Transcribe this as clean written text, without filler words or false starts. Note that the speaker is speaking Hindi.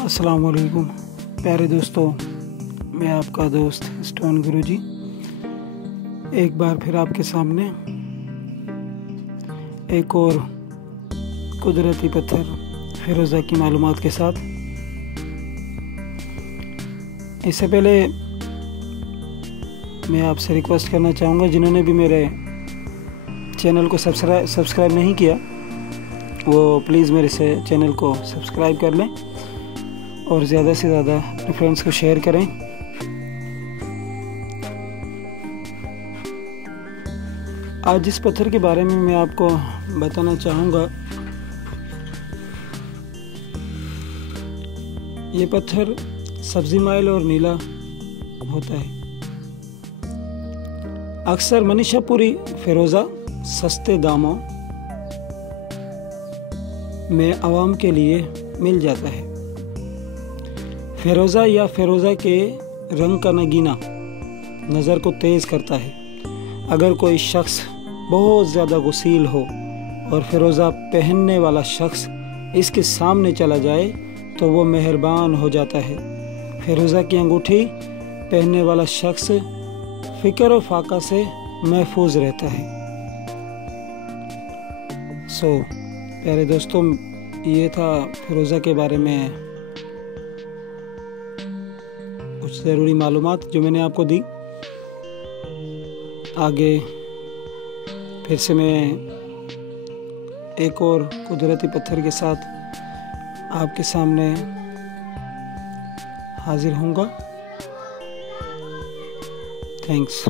अस्सलाम वालेकुम प्यारे दोस्तों, मैं आपका दोस्त स्टोन गुरुजी एक बार फिर आपके सामने एक और कुदरती पत्थर फिरोज़ा की मालूमात के साथ। इससे पहले मैं आपसे रिक्वेस्ट करना चाहूँगा, जिन्होंने भी मेरे चैनल को सब्सक्राइब नहीं किया वो प्लीज़ मेरे से चैनल को सब्सक्राइब कर लें और ज़्यादा से ज़्यादा अपने फ्रेंड्स को शेयर करें। आज जिस पत्थर के बारे में मैं आपको बताना चाहूँगा, ये पत्थर सब्ज़ी माइल और नीला होता है। अक्सर मनीषापुरी फिरोज़ा सस्ते दामों में आवाम के लिए मिल जाता है। फिरोज़ा या फिरोज़ा के रंग का नगीना नज़र को तेज़ करता है। अगर कोई शख्स बहुत ज़्यादा गुस्सील हो और फिरोज़ा पहनने वाला शख्स इसके सामने चला जाए तो वो मेहरबान हो जाता है। फिरोज़ा की अंगूठी पहनने वाला शख्स फ़िक्र और फाका से महफूज रहता है। प्यारे दोस्तों, ये था फिरोज़ा के बारे में कुछ ज़रूरी मालूमात जो मैंने आपको दी। आगे फिर से मैं एक और कुदरती पत्थर के साथ आपके सामने हाजिर होऊंगा। थैंक्स।